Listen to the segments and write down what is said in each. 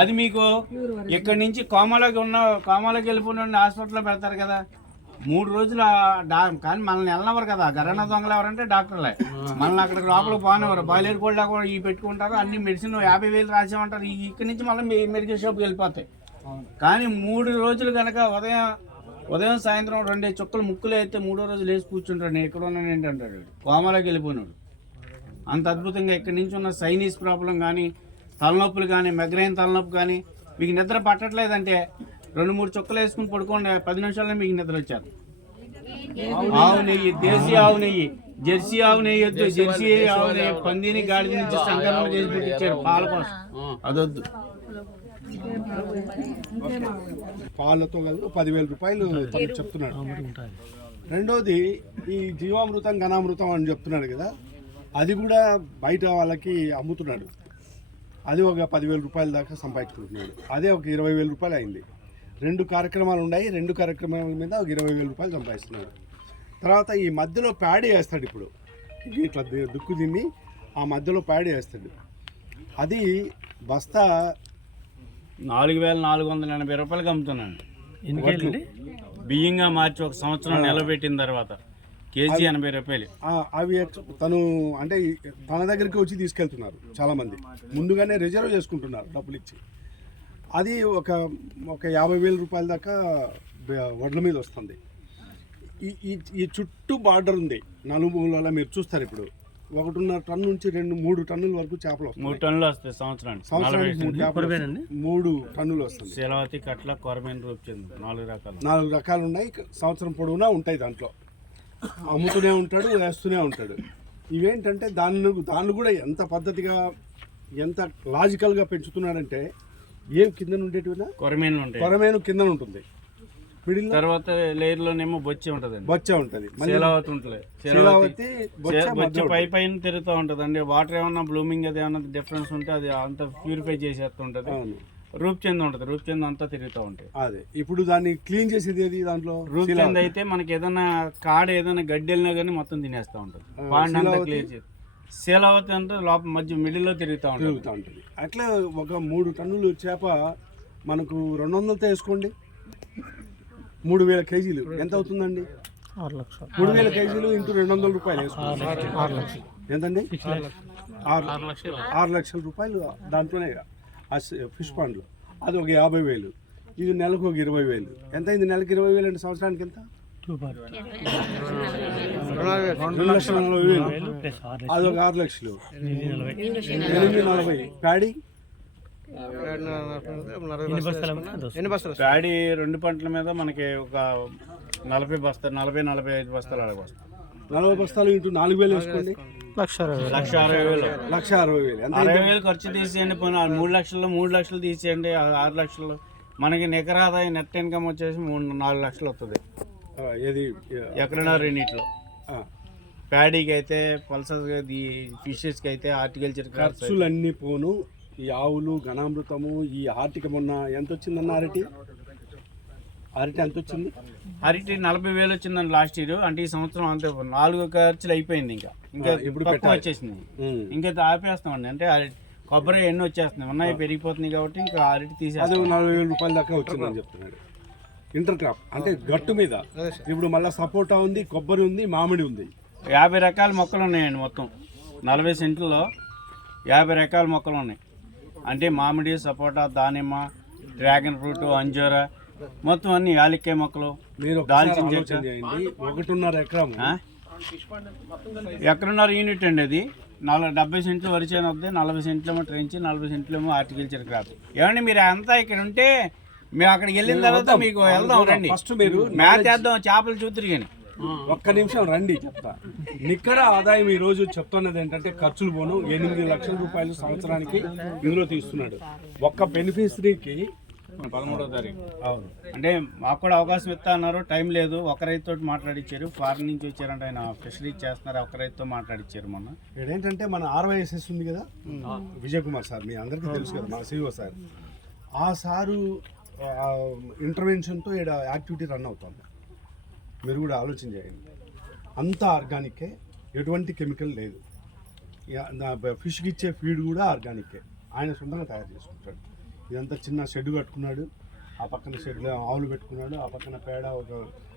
అది మీకు ఇక్కడి నుంచి కోమాలోకి వెళ్ళిపోయిన హాస్పిటల్లో పెడతారు కదా 3 రోజులు. కానీ మనల్ని వెళ్ళనివ్వరు కదా, గరణ దొంగలు ఎవరంటే డాక్టర్లే. మనల్ని అక్కడ లోపల పోనివ్వరు. బాయిలర్ కోల్డ్ కూడా ఇవి పెట్టుకుంటారు, అన్ని మెడిసిన్ 50,000 రాసేమంటారు. ఇక్కడి నుంచి మళ్ళీ మెడికల్ షాప్కి వెళ్ళిపోతాయి. కానీ 3 రోజులు కనుక ఉదయం సాయంత్రం 2 చుక్కలు ముక్కులు అయితే 3వ రోజు లేచి కూర్చుంటాడు. నేను ఎక్కడ ఉన్నాను ఏంటంటాడు, కోమాలోకి వెళ్ళిపోయినాడు. అంత అద్భుతంగా ఇక్కడి నుంచి ఉన్న సైనీస్ ప్రాబ్లం కానీ, తలనొప్పులు కానీ, మైగ్రేన్ తలనొప్పి కానీ, మీకు నిద్ర పట్టట్లేదంటే 2-3 చుక్కలు వేసుకుని పడుకోండి, 10 నిమిషాల్లో మీకు నిద్ర వచ్చారు. ఆవు నెయ్యి, దేశీ ఆవు నెయ్యి, జెర్సీ ఆవు నెయ్యి వద్దు. జెర్సీ ఆవు నెయ్యి పందిని గాడిద నుంచి సంకలనం చేసి పెట్టించారు పాల కోసం, అదొద్దు. పాలతో కలిపి 10,000 రూపాయలు చెప్తున్నాడు. రెండోది ఈ జీవామృతం ఘనామృతం అని చెప్తున్నాడు కదా, అది కూడా బయట వాళ్ళకి అమ్ముతున్నాడు. అది ఒక 10,000 రూపాయల దాకా సంపాదించుకుంటున్నాడు. అదే ఒక 20,000 రూపాయలు అయింది. 2 కార్యక్రమాలు ఉన్నాయి. 2 కార్యక్రమాల మీద ఒక 20,000 రూపాయలు సంపాదిస్తున్నాడు. తర్వాత ఈ మధ్యలో ప్యాడీ వేస్తాడు. ఇప్పుడు ఇట్లా దుక్కు తిని ఆ మధ్యలో ప్యాడీ వేస్తాడు. అది బస్తా 4,480 రూపాయలకి అమ్ముతున్నాను. బియ్యంగా మార్చి 1 సంవత్సరం నిలబెట్టిన తర్వాత కేజీ 80 రూపాయలు. అవి తను అంటే తన దగ్గరికి వచ్చి తీసుకెళ్తున్నారు చాలామంది. ముందుగానే రిజర్వ్ చేసుకుంటున్నారు డబ్బులు ఇచ్చి. అది ఒక 50,000 రూపాయల దాకా వడ్ల మీద వస్తుంది. ఈ చుట్టూ బార్డర్ ఉంది నలుమూలలో. మీరు చూస్తారు ఇప్పుడు 1.5 టన్ను నుంచి 2-3 టన్నుల వరకు చేపలు వస్తాయి. 3 టన్నులు వస్తాయి సంవత్సరానికి. 3 టన్నులు వస్తుంది. శీలవతి, కట్ల, కొరమేను, రూపచంద్ 4 రకాలు ఉన్నాయి. సంవత్సరం పొడవునా ఉంటాయి. దాంట్లో అమ్ముతూనే ఉంటాడు, వేస్తూనే ఉంటాడు. ఇవేంటంటే దాన్ని కూడా ఎంత పద్ధతిగా, ఎంత లాజికల్గా పెంచుతున్నాడంటే, ఏం కింద ఉండేటివినా కొరమేను కింద ఉంటుంది. మిడిల్ తర్వాత లేయర్ లోనేమో బొచ్చే ఉంటది, శీలావతి ఉంటుంది. బొచ్చే పైన తిరుగుతూ ఉంటది అండి. వాటర్ ఏమన్నా బ్లూమింగ్ అది ఏమన్నా డిఫరెన్స్ ఉంటే అది అంతా ప్యూరిఫై చేసేస్తుంటది. రూపచంద్ ఉంటది, రూపచంద్ అంతా తిరుగుతూ ఉంటాయి. అదే ఇప్పుడు దాన్ని క్లీన్ చేసేది ఏది దాంట్లో. రూపచంద్ అయితే మనకి ఏదైనా కాడ ఏదైనా గడ్డి వెళ్ళినా కానీ మొత్తం తినేస్తూ ఉంటుంది. పాండ్ అంతా క్లీన్ చేసి. శీలావతి అంటే లోపల మధ్య మిడిల్లో తిరుగుతూ ఉంటుంది. అట్లా ఒక 3 టన్నులు చేప మనకు 200తో వేసుకోండి, 3,000 కేజీలు ఎంత అవుతుందండి? 3,000 కేజీలు ఇంటూ 200 రూపాయలు వేసుకోండి. ఎంతండి? 6 లక్షల రూపాయలు దాంట్లోనే ఆ ఫిష్ పాండ్లో. అది ఒక 50,000. ఇది నెలకు ఒక 20,000. ఎంత అయింది? నెలకు 20,000 అంటే సంవత్సరానికి ఎంత? 2,40,000. అది ఒక 6 లక్షలు. 840. ప్యాడీ ప్యాడీ 2 పంటల మీద మనకి ఒక 40 బస్తాలు, 40-45 బస్తాలు అడగ వస్తాయి. 40 బస్తాలు ఇంటూ 4,000 వేసుకోండి, 1,60,000. 1,60,000 ఖర్చు తీసేయండి. 3 లక్షలు తీసేయండి. 6 లక్షలు మనకి నికర ఆదాయం నెట్ ఇన్కమ్ వచ్చేసి 4 లక్షలు వస్తుంది. ఎక్కడైనా రెండిట్లో. ప్యాడీకి అయితే, పల్సర్ ఫిషెస్కి అయితే, హార్టికల్చర్ ఖర్చులన్నీ పోను. ఈ ఆవులు, ఘనామృతము, ఈ హార్టికి మొన్న ఎంత వచ్చిందన్న అరటి ఎంత వచ్చింది? అరటి 40,000 వచ్చిందండి లాస్ట్ ఇయర్. అంటే ఈ సంవత్సరం అంతే 4 ఖర్చులు అయిపోయింది. ఇంకా ఇప్పుడు వచ్చేసింది. ఇంకా ఆపేస్తామండి. అంటే కొబ్బరి ఎన్ని వచ్చేస్తున్నాయి, ఉన్నాయి పెరిగిపోతున్నాయి కాబట్టి ఇంకా అరటి తీసేది. 40,000 రూపాయల దాకా వచ్చిందని చెప్తున్నాడు. ఇంటర్ క్రాప్ అంటే గట్టు మీద. ఇప్పుడు మళ్ళీ సపోటా ఉంది, కొబ్బరి ఉంది, మామిడి ఉంది. 50 రకాల మొక్కలు ఉన్నాయండి. మొత్తం 40 సెంట్లలో 50 రకాల మొక్కలు ఉన్నాయి. అంటే మామిడి, సపోటా, దానిమ్మ, డ్రాగన్ ఫ్రూట్, అంజూరా, మొత్తం అన్ని యాలక్కాయ మొక్కలు. మీరు దాల్చిన చెట్టు 1.5 ఎకరం. ఎకరన్నర యూనిట్ అండి అది. 70 సెంట్లు వరి చేను వద్ద, 40 సెంట్లేమో ట్రెంచ్, 40 సెంట్లేమో హార్టికల్చర్ క్రాప్. ఏమండి మీరు అంతా ఇక్కడ ఉంటే మేము అక్కడికి వెళ్ళిన తర్వాత మీకు వెళ్దాం రండి. ఫస్ట్ మీరు మ్యాచ్ వేద్దాం, చేపలు చూతురు కానీ. ఒక్క నిమిషం రండి చెప్తా. నికర ఆదాయం ఈ రోజు చెప్తున్నది ఏంటంటే ఖర్చులు పోను 8 లక్షల రూపాయలు సంవత్సరానికి ఇందులో తీస్తున్నాడు. ఒక్క బెనిఫిషరీకి 13వ తారీఖు. అవును. అంటే మాకు కూడా అవకాశం ఇస్తా అన్నారు, టైం లేదు. ఒక రైతుతో మాట్లాడిచ్చారు, ఫారెన్ నుంచి వచ్చారంటే ఆయన ఫిషరీస్ చేస్తున్నారు. ఒక రైతుతో మాట్లాడిచ్చారు మొన్న. ఏంటంటే మన RYSS ఉంది కదా, విజయ్ కుమార్ సార్, మీ అందరికీ తెలుసు కదా, మన CEO సార్. ఆ సారు ఇంటర్వెన్షన్తో ఇక్కడ యాక్టివిటీ రన్ అవుతుంది. మీరు కూడా ఆలోచన చేయండి. అంతా ఆర్గానికే, ఎటువంటి కెమికల్ లేదు. ఫిష్కి ఇచ్చే ఫీడ్ కూడా ఆర్గానికే, ఆయన సొంతంగా తయారు చేసుకుంటాడు. ఇదంతా చిన్న షెడ్ కట్టుకున్నాడు. ఆ పక్కన షెడ్లో ఆవులు పెట్టుకున్నాడు. ఆ పక్కన పేడ ఒక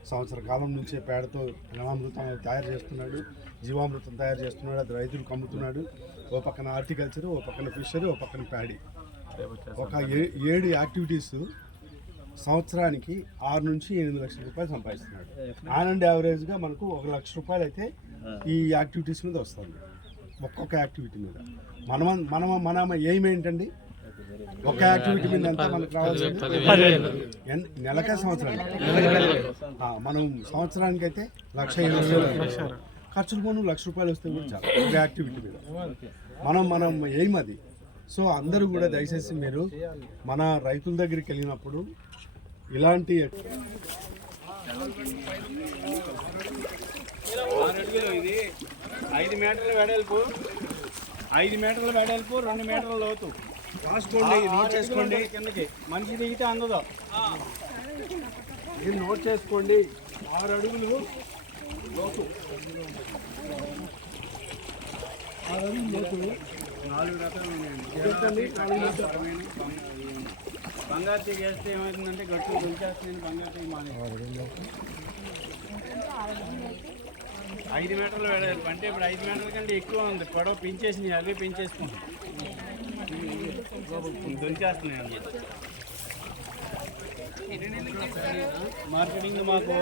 సంవత్సర కాలం నుంచే పేడతో ఘనామృతం తయారు చేస్తున్నాడు, జీవామృతం తయారు చేస్తున్నాడు. అది రైతులకు అమ్ముతున్నాడు. ఓ పక్కన హార్టికల్చర్, ఓ పక్కన ఫిషరీ, ఓ పక్కన ప్యాడీ. ఒక 7 యాక్టివిటీస్ సంవత్సరానికి 6 నుంచి 8 లక్షల రూపాయలు సంపాదిస్తున్నాడు. ఆన్ అండ్ యావరేజ్గా మనకు 1 లక్ష రూపాయలు అయితే ఈ యాక్టివిటీస్ మీద వస్తుంది, ఒక్కొక్క యాక్టివిటీ మీద. మన ఎయిమ్ ఏంటండి? ఒక యాక్టివిటీ మీద ఎంత మనకు రావాల్సింది? నెలకే సంవత్సరానికి మనం సంవత్సరానికి అయితే 1,20,000 ఖర్చులు పోను 1 లక్ష రూపాయలు వస్తే కూడా చాలు ఒక యాక్టివిటీ మీద. మనం ఎయిమ్ అది. సో అందరూ కూడా దయచేసి మీరు మన రైతుల దగ్గరికి వెళ్ళినప్పుడు ఇలాంటి ఇది 5 మీటర్ల వెడల్పు, 5 మీటర్ల వెడల్పు, 2 మీటర్ల లోతు. రాసుకోండి, నోట్ చేసుకోండి. కిందకి మనిషి దిగితే అందదు. మీరు నోట్ చేసుకోండి. 6 అడుగులు లోతు, 6 అడుగులు లోతు. 4 రకాలు ఉన్నాయండి. బంగారు తీగ వేస్తే ఏమవుతుందంటే గట్టులు దొరికేస్తుంది. బంగారు తీగ మానేది 5 మీటర్లు వెడల్పు. అంటే ఇప్పుడు 5 మీటర్ల కంటే ఎక్కువ ఉంది. పొడవ పెంచేసినాయి, అవి పెంచేసుకుంటాం, దొరికేస్తున్నాయి అన్నమాట. మార్కెటింగ్ మాకు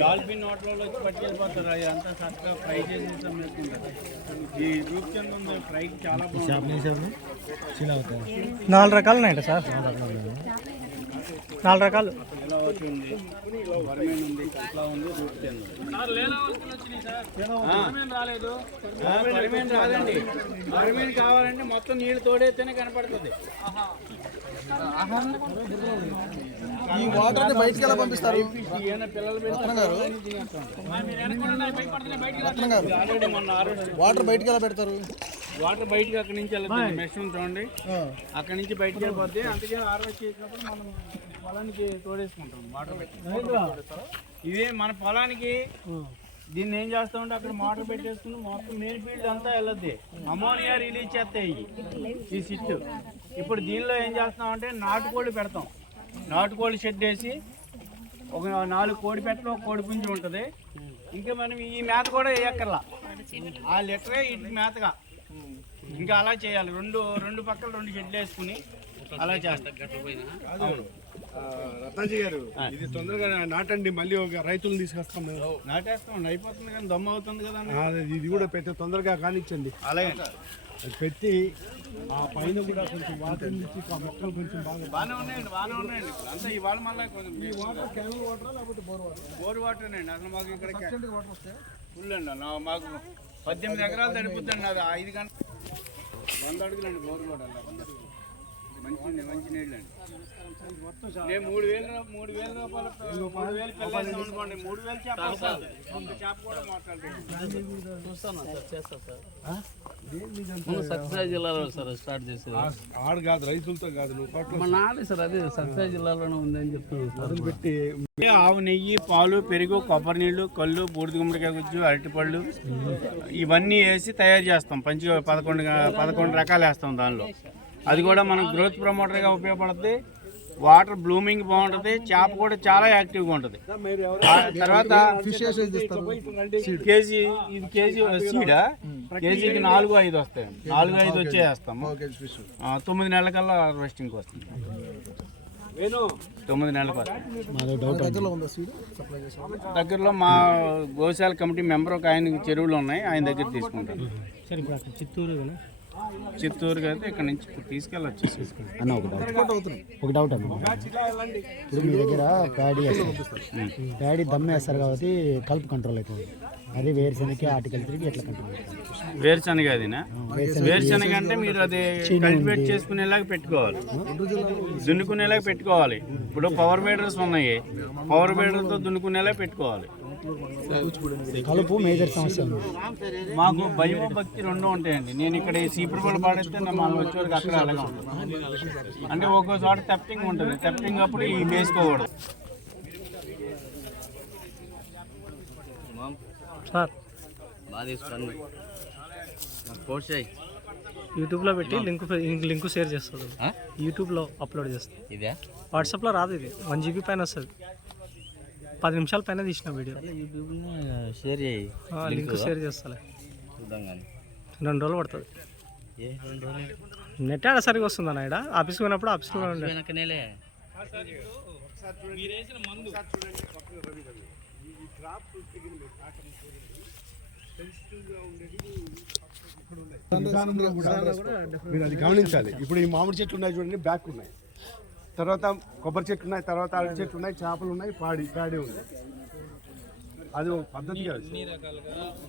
డాల్ఫిన్ హోటల్లో వచ్చి పట్టుకెళ్ళిపోతారు. అది అంతా చక్కగా ఫ్రై చేసి అమ్మేసుకుంటారు. ఈ రూప్ చంద్ ఉంది, ఫ్రైకి చాలా బాగుంది. 4 రకాలు ఉన్నాయంట సార్, 4 రకాలు. ఎలా వచ్చింది, వరమేన్ ఉంది, ఇట్లా ఉంది, రూప్ చంద్ రాలేదు. వరమేన్ రాదండి. వరమేన్ కావాలంటే మొత్తం నీళ్ళు తోడేస్తేనే కనపడుతుంది. ఈ వాటర్ బయటికి ఎలా పంపిస్తారు? వాటర్ బయటికి ఎలా పెడతారు? వాటర్ బయటికి అక్కడి నుంచి వెళ్తుంది. మెషిన్ చూడండి, అక్కడి నుంచి బయటికి వెళ్ళిపోద్ది. అందుకే హార్వెస్ట్ చేసినప్పుడు మనం పొలానికి తోడేసుకుంటాం వాటర్ పెట్టి. ఇదే మన పొలానికి దీన్ని ఏం చేస్తామంటే అక్కడ మోటార్ పెట్టేసుకుని మొత్తం మెయిన్ ఫీల్డ్ అంతా వెళ్ళద్ది. అమోనియా రిలీజ్ చేస్తాయి ఈ సిట్. ఇప్పుడు దీనిలో ఏం చేస్తామంటే నాటుకోళ్ళు పెడతాం. నాటుకోళ్ళు షెడ్ వేసి ఒక 4 కోడి పెట్టలు, 1 కోడి పుంజి ఉంటుంది. ఇంకా మనం ఈ మేత కూడా వేయక్కర్లా, ఆ లీటరే ఇంటికి మేతగా. ఇంకా అలా చేయాలి. రెండు పక్కల 2 షెడ్లు వేసుకుని అలా చేస్తాం. అవును రత్నాజీ గారు, ఇది తొందరగా నాటండి. మళ్ళీ ఒక రైతులను తీసుకొస్తాం. నాటేస్తాం, అయిపోతుంది కానీ దమ్ము అవుతుంది కదా. ఇది కూడా పెట్టి తొందరగా కానిచ్చండి. అలాగే అది పెట్టి ఆ పైన కూడా కొంచెం వాటర్ నుంచి ఆ మొక్కలు కొంచెం బాగానే ఉన్నాయండి. అంతా ఇవాళ మళ్ళీ ఈ వాటర్ క్యానల్ వాటర్ లేకపోతే బోర్ వాటర్ అండి. అసలు మాకు ఇక్కడ ఫుల్ అండి. మాకు 18 ఎకరాలు తడిపోతుంది. అది 5 గంటలు 100 అడుగులండి బోర్ వాటర్. మంచి నీళ్ళు అండి. నేను 3,000 రూపాయలు పెళ్ళేస్తాం అనుకోండి. 3,000 చేప కూడా సత్యసాయి జిల్లాలో సార్ స్టార్ట్ చేసేది. ఆడు కాదు, రైతులతో కాదు, మన నాడే సార్ అదే సత్యసాయి జిల్లాలోనే ఉందని చెప్తున్నాను. పెట్టి ఆవు నెయ్యి, పాలు, పెరుగు, కొబ్బరి నీళ్లు, కళ్ళు, బూడిద గుమ్మడికాయ గుజ్జు, అరటిపళ్ళు ఇవన్నీ వేసి తయారు చేస్తాం. 11 రకాలు వేస్తాం దానిలో. అది కూడా మనకు గ్రోత్ ప్రమోటర్గా ఉపయోగపడుతుంది. వాటర్ బ్లూమింగ్ బాగుంటుంది. చేప కూడా చాలా యాక్టివ్గా ఉంటుంది. తర్వాత కేజీ సీడా కేజీకి 4-5 వస్తాయి. 4-5 వచ్చేస్తాము. 9 నెలల కల్లా హార్వెస్టింగ్కి వస్తుంది. 9 నెలలకు వస్తుంది. దగ్గరలో మా గోశాల కమిటీ మెంబర్ ఒక ఆయన చెరువులు ఉన్నాయి, ఆయన దగ్గర తీసుకుంటాను. చిత్తూరుకి అయితే ఇక్కడ నుంచి తీసుకెళ్ళచ్చు. అన్న ఒక డౌట్ అన్న, ఇప్పుడు మీ దగ్గర ప్యాడీ దమ్ వేస్తారు కాబట్టి కలుపు కంట్రోల్ అవుతుంది. అదే వేరుశనగకి హార్టికల్చర్కి ఎట్లా కంట్రోల్ అవుతుంది? వేరుశనగ అదినా? వేరుశనగ అంటే మీరు అది కల్టివేట్ చేసుకునేలాగా పెట్టుకోవాలి, దున్నుకునేలాగా పెట్టుకోవాలి. ఇప్పుడు పవర్ బేడర్స్ ఉన్నాయి, పవర్ బేడర్తో దున్నుకునేలా పెట్టుకోవాలి. కలుపు మేజర్ సమస్య. మాకు భయం భక్తి 2 ఉంటాయండి. నేను ఇక్కడ సీపురుపల్లి పాడేస్తే మనం వచ్చే వరకు అక్కడ అలాగే ఉంటుంది. అంటే ఒక్కో చోట తెప్పింగ్ ఉంటుంది. తెప్పింగ్ అప్పుడు ఈ వేసుకోకూడదు. సార్ బాగా తీసుకోండి. పోస్ట్ చేయి. యూట్యూబ్లో పెట్టి లింక్ షేర్ చేస్తాడు. యూట్యూబ్లో అప్లోడ్ చేస్తాడు. ఇదే వాట్సాప్లో రాదు, ఇది 1 GB పైన వస్తుంది. 10 నిమిషాల పైన తీసిన వీడియో. యూట్యూబ్లో షేర్ చేయి, లింక్ షేర్ చేస్తాలే. చూద్దాం కానీ 2 రోజులు పడుతుంది. 2 రోజులు నెట్ ఆడ సరిగా వస్తుందా నాయడ? ఆఫీస్కి పోయినప్పుడు ఆఫీస్లో ఉండే వెనకనేలే విధానంలో కూడా మీరు అది గమనించాలి. ఇప్పుడు ఈ మామిడి చెట్లు ఉన్నాయి చూడండి, బ్యాక్ ఉన్నాయి, తర్వాత కొబ్బరి చెట్లు ఉన్నాయి, తర్వాత అరటి చెట్లు ఉన్నాయి, చేపలు ఉన్నాయి, ప్యాడీ ఉంది. అది ఒక పద్ధతి కాదు.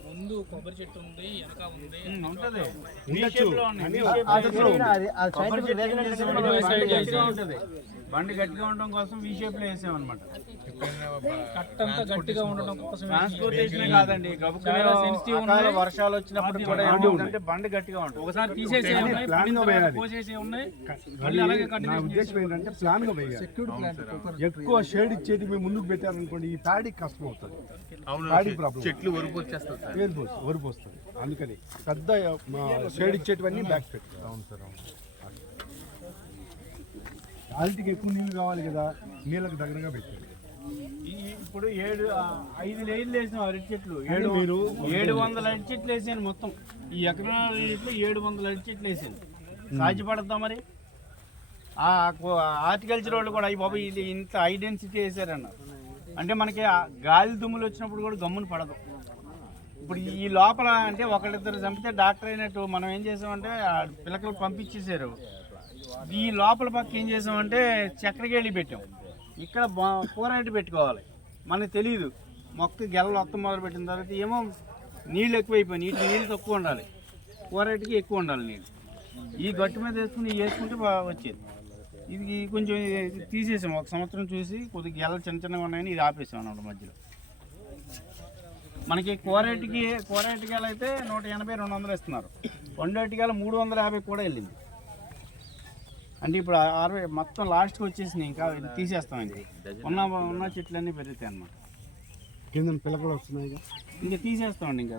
ముందు కొబ్బరి చెట్టు ఉంది, వెనక ఉంది, ఉంటది. ఉండొచ్చు. కానీ ఉంటది. బండి గట్టిగా ఉండడం కోసం వీ షేప్ లో వేసామన్నమాట. కట్టంతా గట్టిగా ఉండడం కోసం ట్రాన్స్పోర్టేషన్ కాదండి, అకాల వర్షాలు వచ్చినప్పుడు కూడా ఏమంటే బండి గట్టిగా ఉంటుంది. ఒకసారి తీసేసే ఉన్నాయి, ప్లాన్ గా వేయాలి. పోసేసే ఉన్నాయి. నా ఉద్దేశం ఏంటంటే ప్లాన్ గా వేయాలి. ఎక్కువ షేడ్ ఇచ్చేది మేము ముందుకు పెట్టారనుకోండి, ఈ ప్యాడీ కష్టం అవుతుంది. ప్యాడీ ప్రాబ్లం, చెట్లు వరుపు వస్తుంది. అందుకని పెద్ద షేడ్ ఇచ్చేటివన్నీ బ్యాక్ పెట్టి. అవును సార్, అవును. క్వాలిటీకి ఎక్కువ నీళ్ళు కావాలి కదా, నీళ్ళకి దగ్గరగా పెట్టారు. ఇప్పుడు 5 లేయర్లు వేసాం అరటి చెట్లు. 700 అరటి చెట్లు వేసాను మొత్తం. ఈ ఎకరం 700 అరటి చెట్లు వేసాను. కాచి పడతాం మరి. హార్టికల్చర్ వాళ్ళు కూడా బాబు ఇది ఇంత హై డెన్సిటీ వేసారన్నారు. అంటే మనకి గాలి దుమ్ములు వచ్చినప్పుడు కూడా గమ్మున పడదు. ఇప్పుడు ఈ లోపల అంటే ఒకళ్ళిద్దరు చంపితే డాక్టర్ అయినట్టు మనం ఏం చేసామంటే పిల్లకలు పంపించేసారు. ఈ లోపల పక్క ఏం చేసామంటే చక్కెరకేళి పెట్టాం. ఇక్కడ కూరైట్ పెట్టుకోవాలి. మనకు తెలియదు. మొక్క గెలలు ఒక్క మొదలు పెట్టిన తర్వాత ఏమో నీళ్ళు ఎక్కువైపోయి నీళ్ళు తక్కువ ఉండాలి, కూరైట్కి ఎక్కువ ఉండాలి నీళ్ళు. ఈ గట్టు మీద వేసుకుంటే వచ్చేది. ఇది కొంచెం తీసేసాం. 1 సంవత్సరం చూసి కొద్దిగా గెలలు చిన్నగా ఉన్నాయని ఇది ఆపేసాం అన్నమాట మధ్యలో. మనకి కూరైట్కి గెల అయితే 180-200 ఇస్తున్నారు. వండేటి గెల 350 కూడా వెళ్ళింది. అంటే ఇప్పుడు 60 మొత్తం లాస్ట్కి వచ్చేసినాయి. ఇంకా తీసేస్తామండి. ఉన్న చెట్లన్నీ పెరుగుతాయి అన్నమాట. కింద పిల్లకలు వస్తున్నాయి, ఇంకా తీసేస్తామండి. ఇంకా